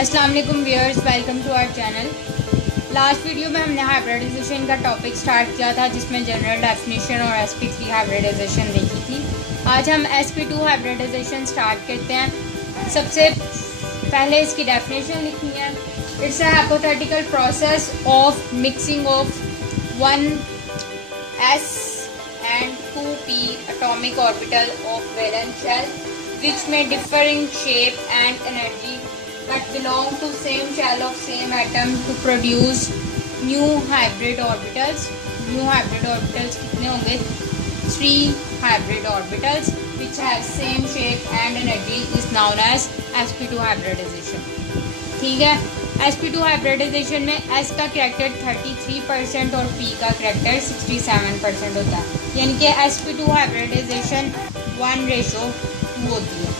अस्सलाम वालेकुम viewers, welcome to our channel. Last video में हमने हाइब्रिडाइजेशन का टॉपिक स्टार्ट किया था, जिसमें जनरल डेफिनेशन और sp3 हाइब्रिडाइजेशन देखी थी। आज हम sp2 हाइब्रिडाइजेशन स्टार्ट करते हैं। सबसे पहले इसकी डेफिनेशन लिखनी है। It's a hypothetical process of mixing of 1s and 2p atomic orbital of valence shell which may differ in shape and energy but belong to same shell of same atom to produce new hybrid orbitals. New hybrid orbitals कितने होंगे? 3 hybrid orbitals which have same shape and energy is known as sp2 hybridization. ठीक है, sp2 hybridisation में s का character 33% और p का character 67% होता है, यानी कि sp2 हाइब्रिडाइजेशन 1:2 होती है।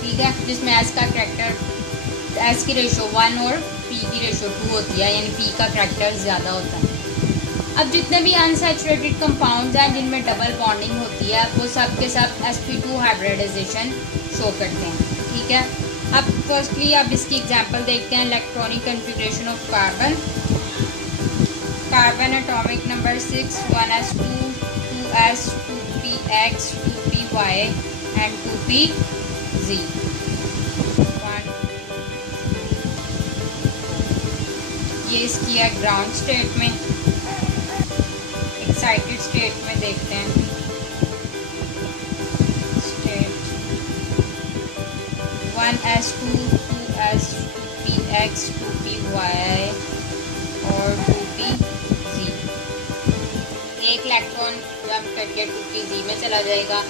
ठीक है, जिसमें s का करैक्टर s की रेशो 1 और p की रेशो 2 होती है, यानी p का करैक्टर ज़्यादा होता है। अब जितने भी अनसैचुरेटेड कंपाउंड्स हैं जिनमें डबल बॉन्डिंग होती है, वो सब के सब sp2 हाइब्रिडाइजेशन शो करते हैं। ठीक है, अब फर्स्टली अब इसकी एग्जांपल देखते हैं। Electronic configuration of carbon. Carbon atomic number 6 1s2 2s 2px 2py and 2pz। ये इसकी है ग्राउंड स्टेट में। एक्साइटेड स्टेट में देखते हैं। 1s2 2s 2px 2py और 2pz। एक इलेक्ट्रॉन जंप करके 2pz में चला जाएगा।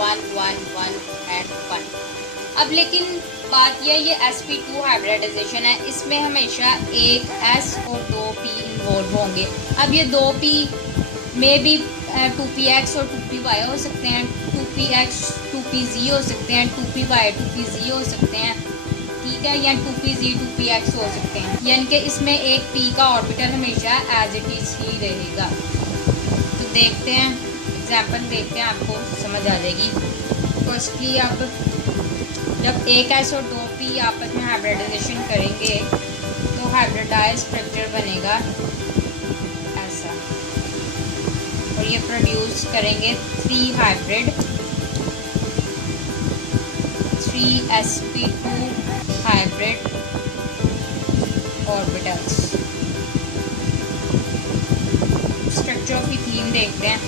1 1 1 एंड 1। अब लेकिन बात यह ये sp2 हाइब्रिडाइजेशन है, इसमें हमेशा एक s और 2p इन्वॉल्व होंगे। अब ये 2p में भी 2px और 2py हो सकते हैं, 2px 2pz हो सकते हैं, 2py 2pz हो सकते हैं। ठीक है, या 2pz 2px हो सकते हैं, यानी कि इसमें एक p का ऑर्बिटल हमेशा एज इट इज ही रहेगा। तो देखते हैं, एग्जांपल देखते हैं, आपको समझ आ जाएगी। फर्स्टली अब जब एक s और 2p आपस में हाइब्रिडाइजेशन करेंगे तो हाइब्रिडाइज स्ट्रक्चर बनेगा ऐसा, और ये प्रोड्यूस करेंगे 3 hybrid 3sp2 hybrid orbitals. Structure of ethene देखते हैं।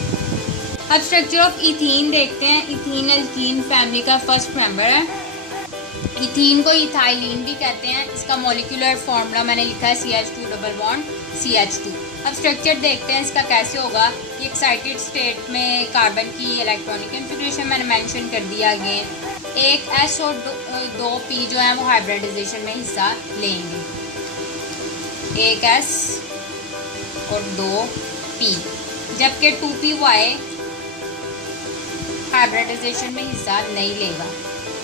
अब स्ट्रक्चर ऑफ इथीन देखते हैं। इथीन एल्कीन फैमिली का फर्स्ट मेंबर है। इथीन को इथाइलिन भी कहते हैं। इसका मॉलिक्यूलर फॉर्मूला मैंने लिखा है CH2 डबल बॉन्ड CH2। अब स्ट्रक्चर देखते हैं इसका कैसे होगा। ये एक्साइटेड स्टेट में कार्बन की इलेक्ट्रॉनिक कन्फिग्रेशन मैंने मेंशन कर दिया। अगेन एक s और 2p जो है वो हाइब्रिडाइजेशन में हिस्सा लेंगे। एक s और 2p, जबकि 2py हाइब्रिडाइजेशन में हिस्सा नहीं लेगा।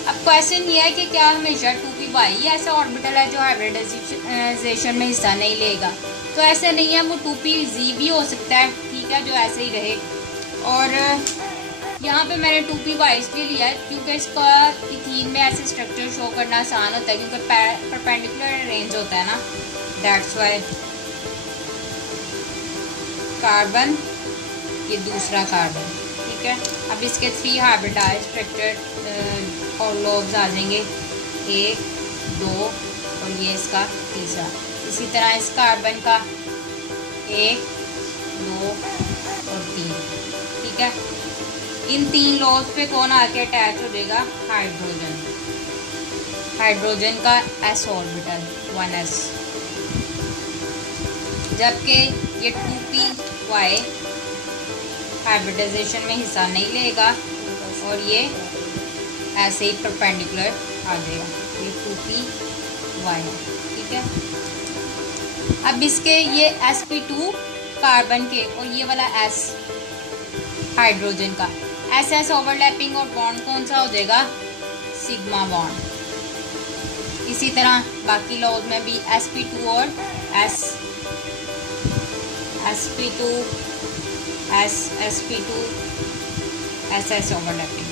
अब क्वेश्चन ये है कि क्या हमेशा 2py ही ऐसा ऑर्बिटल है जो हाइब्रिडाइजेशन में हिस्सा नहीं लेगा? तो ऐसा नहीं है, वो 2pz भी हो सकता है। ठीक है, जो ऐसे ही रहे। और यहाँ पे मैंने 2py इसलिए लिया है क्योंकि इसका इथीन में ऐसे स्ट्रक्चर शो करना आसान होता है, क्योंकि परपेंडिकुलर अरेंज होता है ना, दैट्स वाई। कार्बन, ये दूसरा कार्बन। ठीक है, अब इसके 3 हाइब्रिडाइज स्ट्रक्चर और लोब्स आ जाएंगे, 1 2 और ये इसका तीसरा। इसी तरह इस कार्बन का 1 2 और 3। ठीक है, इन 3 लोब्स पे कौन आके अटैच हो जाएगा? हाइड्रोजन। हाइड्रोजन का s ऑर्बिटल 1s, जबकि ये 2py हाइब्रिडाइजेशन में हिस्सा नहीं लेगा और ये ऐसे ही परपेंडिकुलर आ जाएगा। ये 2py है। ठीक है, अब इसके ये sp2 कार्बन के और ये वाला s हाइड्रोजन का s ओवरलैपिंग और बॉन्ड कौन सा हो जाएगा? Sigma bond. इसी तरह बाकी लोग में भी sp2 और sp2 sp2 ss ओवरलैपिंग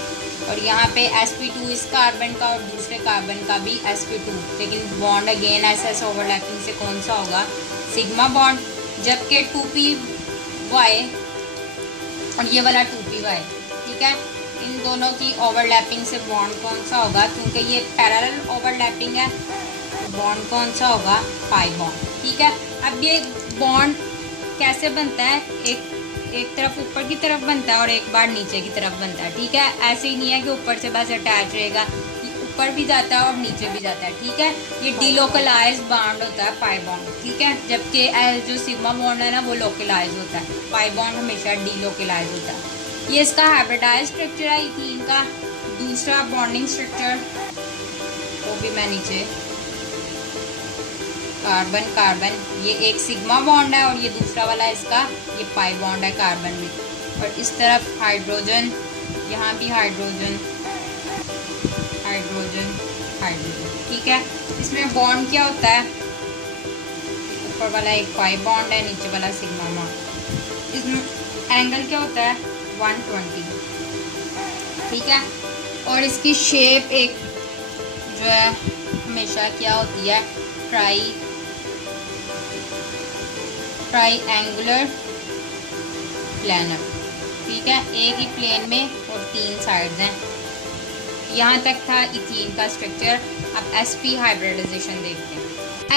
और यहाँ पे sp2 इस कार्बन का और दूसरे कार्बन का भी sp2, लेकिन बॉन्ड अगेन एस ओवरलैपिंग से कौन सा होगा, सिग्मा बॉन्ड, जबकि 2py और ये वाला 2py, ठीक है, इन दोनों की ओवरलैपिंग से बॉन्ड कौन सा होगा, क्योंकि ये पैरेलल ओवरलैपिंग है, तो बॉन्ड कौन सा होगा, पाई बॉन्ड, ठीक है। अब ये बॉन्ड कैसे बनता है, एक तरफ ऊपर की तरफ बनता है और एक बार नीचे की तरफ बनता है, ठीक है। ऐसे ही नहीं है कि ऊपर से बस अटैच रहेगा, ऊपर भी जाता है और नीचे भी जाता है, ठीक है। ये डीलोकलाइज बॉन्ड होता है पाई बॉन्ड, ठीक है, जबकि जो सिग्मा बॉन्ड है ना वो लोकलाइज होता है, पाई बॉन्ड हमेशा डीलोकलाइज होता है। ये इसका हाइब्रिडाइज स्ट्रक्चर है इथीन का। दूसरा बॉन्डिंग स्ट्रक्चर वो भी मैं नीचे, कार्बन कार्बन, ये एक सिग्मा बॉन्ड है और ये दूसरा वाला इसका ये पाई बॉन्ड है कार्बन में, और इस तरफ हाइड्रोजन, यहाँ भी हाइड्रोजन हाइड्रोजन हाइड्रोजन, ठीक है। इसमें बॉन्ड क्या होता है, ऊपर वाला एक पाई बॉन्ड है, नीचे वाला सिग्मा बॉन्ड। इसमें एंगल क्या होता है 120, ठीक है। और इसकी शेप एक जो है हमेशा क्या होती है, ट्राईएंगुलर प्लेनर, ठीक है, एक ही प्लेन में और 3 साइड्स हैं। यहाँ तक था इथीन का स्ट्रक्चर। अब sp हाइब्रिडाइजेशन देखते हैं।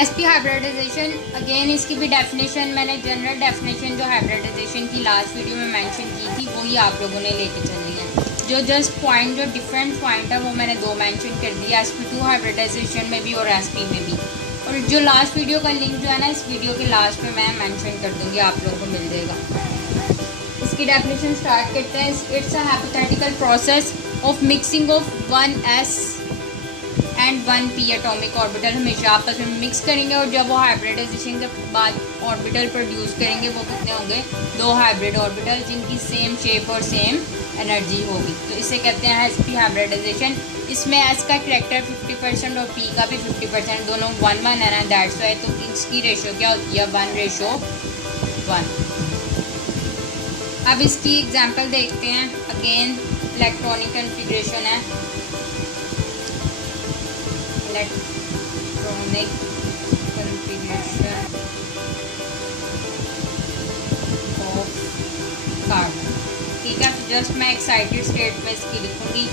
sp हाइब्रिडाइजेशन अगेन इसकी भी डेफिनेशन मैंने जनरल डेफिनेशन जो हाइब्रिडाइजेशन की लास्ट वीडियो में मेंशन की थी वही आप लोगों ने लेके चलनी है। जो जस्ट पॉइंट जो डिफरेंट पॉइंट है वो मैंने 2 मेंशन कर दिया, sp2 हाइब्रिडाइजेशन में भी और sp में भी। और जो लास्ट वीडियो का लिंक जो है ना इस वीडियो के लास्ट में मैं मेंशन कर दूंगी, आप लोगों को मिल जाएगा। इसकी डेफिनेशन स्टार्ट करते हैं। It's a hypothetical process of mixing of 1s and 1p atomic orbital, हमेशा आपस में मिक्स करेंगे और जब वो हाइब्रिडाइजेशन के बाद ऑर्बिटल प्रोड्यूस करेंगे वो कितने होंगे, 2 हाइब्रिड ऑर्बिटल जिनकी सेम शेप और सेम एनर्जी होगी, तो इसे कहते हैं sp हाइब्रिडाइजेशन। इसमें s का करेक्टर 50% और p का भी 50%, दोनों 1-1 है ना, दैट्स वाई, तो इसकी रेशो क्या होती है 1:1। अब इसकी एग्जांपल देखते हैं। अगेन इलेक्ट्रॉनिक कॉन्फ़िगरेशन है, इलेक्ट्रॉनिक कॉन्फ़िगरेशन ऑफ कार्बन, ठीक है। तो जस्ट मैं एक्साइटेड स्टेट में इसकी लिखूंगी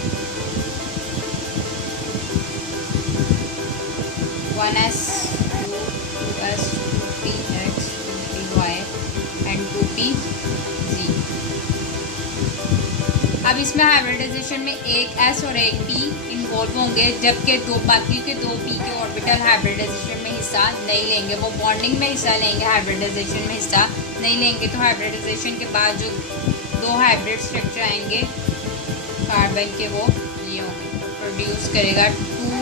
1s 2s 2px 2py and 2pz। अब इसमें हाइब्रिडाइजेशन में एक s और एक p इन्वॉल्व होंगे, जबकि बाकी के 2 p के ऑर्बिटल हाइब्रिडाइजेशन में हिस्सा नहीं लेंगे, वो बॉन्डिंग में हिस्सा लेंगे, हाइब्रिडाइजेशन में हिस्सा नहीं लेंगे। तो हाइब्रिडाइजेशन के बाद जो 2 हाइब्रिड स्ट्रक्चर आएंगे कार्बन के वो ये होंगे, प्रोड्यूस करेगा 2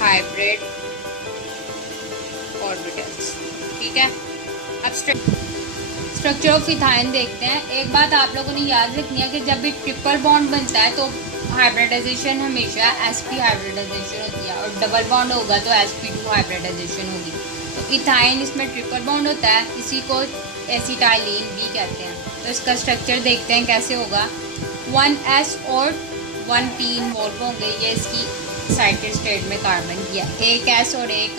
हाइब्रिड ऑर्बिटल्स, ठीक है। अब स्ट्रक्चर ऑफ इथाइन देखते हैं। एक बात आप लोगों ने याद रखनी है कि जब भी ट्रिपल बॉन्ड बनता है तो हाइब्रिडाइजेशन हमेशा sp हाइब्रिडाइजेशन होती है, और डबल बॉन्ड होगा तो sp2 हाइब्रिडाइजेशन होगी। तो इथाइन इसमें ट्रिपल बॉन्ड होता है, इसी को एसिटाइलिन भी कहते हैं। तो इसका स्ट्रक्चर देखते हैं कैसे होगा। 1s और 1p इन्वॉल्व होंगे, ये इसकी एक्साइटेड स्टेट में कार्बन किया, एक s और एक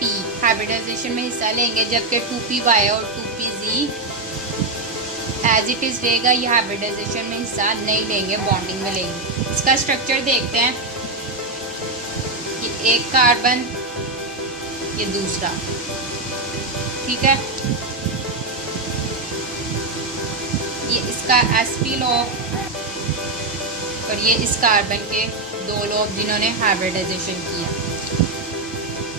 p हाइब्रिडाइजेशन में हिस्सा लेंगे, जबकि 2py और 2pz एज इट इज़ रहेगा, ये हाइब्रिडाइजेशन में हिस्सा नहीं लेंगे, बॉन्डिंग में लेंगे। इसका स्ट्रक्चर देखते हैं, ये एक कार्बन ये दूसरा, ठीक है। ये इसका sp लॉब और ये इस कार्बन के 2 लॉब जिन्होंने हाइब्रिडाइजेशन किया।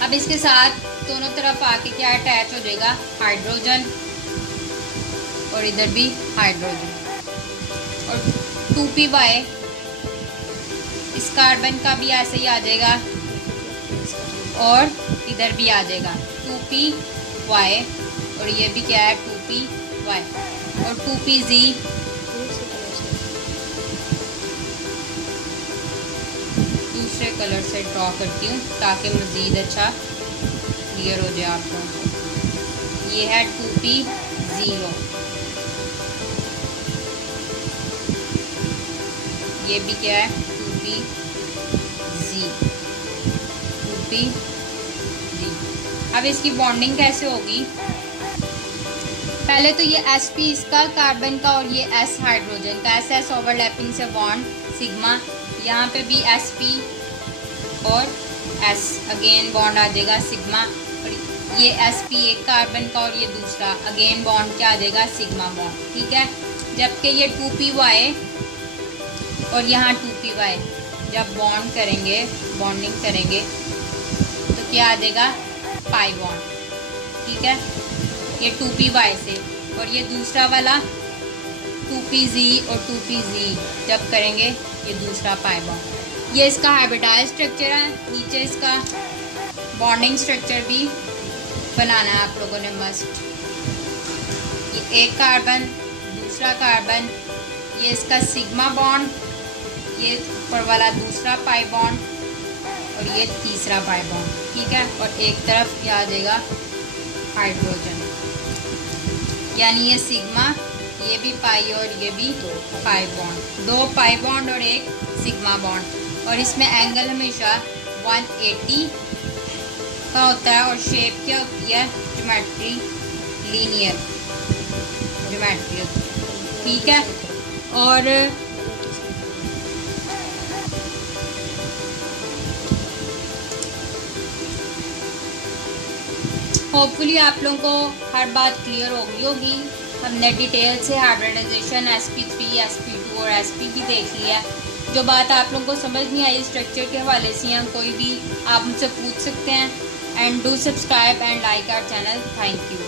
अब इसके साथ दोनों तरफ आके क्या अटैच हो जाएगा, हाइड्रोजन, और इधर भी हाइड्रोजन, और 2py इस कार्बन का भी ऐसे ही आ जाएगा और इधर भी आ जाएगा 2py, और ये भी क्या है 2py, और 2pz दूसरे कलर से ड्रॉ करती हूँ ताकि मज़ीद अच्छा क्लियर हो जाए आप लोगों को। ये है 2p0, ये भी क्या है 2p z 2p z। अब इसकी बॉन्डिंग कैसे होगी? पहले तो ये sp इसका कार्बन का और ये s हाइड्रोजन का, s ओवरलैपिंग से बॉन्ड सिग्मा, यहाँ पे भी sp और s अगेन बॉन्ड आ जाएगा सिग्मा, और ये sp एक कार्बन का और ये दूसरा अगेन बॉन्ड क्या आ जाएगा सिग्मा बॉन्ड, ठीक है। जबकि ये 2py और यहाँ 2py जब बॉन्ड करेंगे, बॉन्डिंग करेंगे तो क्या आ जाएगा पाई बॉन्ड, ठीक है। ये 2py से, और ये दूसरा वाला 2pz और 2pz जब करेंगे ये दूसरा पाई बॉन्ड। ये इसका हाइब्रिडाइज्ड स्ट्रक्चर है। नीचे इसका बॉन्डिंग स्ट्रक्चर भी बनाना है आप लोगों ने मस्ट। ये एक कार्बन, दूसरा कार्बन, ये इसका सिग्मा बॉन्ड, ये ऊपर वाला दूसरा पाई बॉन्ड और ये तीसरा पाई बॉन्ड, ठीक है। और एक तरफ क्या आ जाएगा हाइड्रोजन, यानी ये सिग्मा, ये भी पाई और ये भी पाई बॉन्ड, 2 पाई बॉन्ड और एक सिग्मा बॉन्ड। और इसमें एंगल हमेशा 180 का होता है और शेप क्या होती है ज्योमेट्री, लीनियर ज्योमेट्री होती है, ठीक है। और होपफुली आप लोगों को हर बात क्लियर हो गई होगी। हमने डिटेल से हाइब्रिडाइजेशन sp3, sp2 और sp भी देख लिया। जो बात आप लोगों को समझ नहीं आई स्ट्रक्चर के हवाले से या कोई भी, आप मुझसे पूछ सकते हैं। And do subscribe and like our channel. Thank you.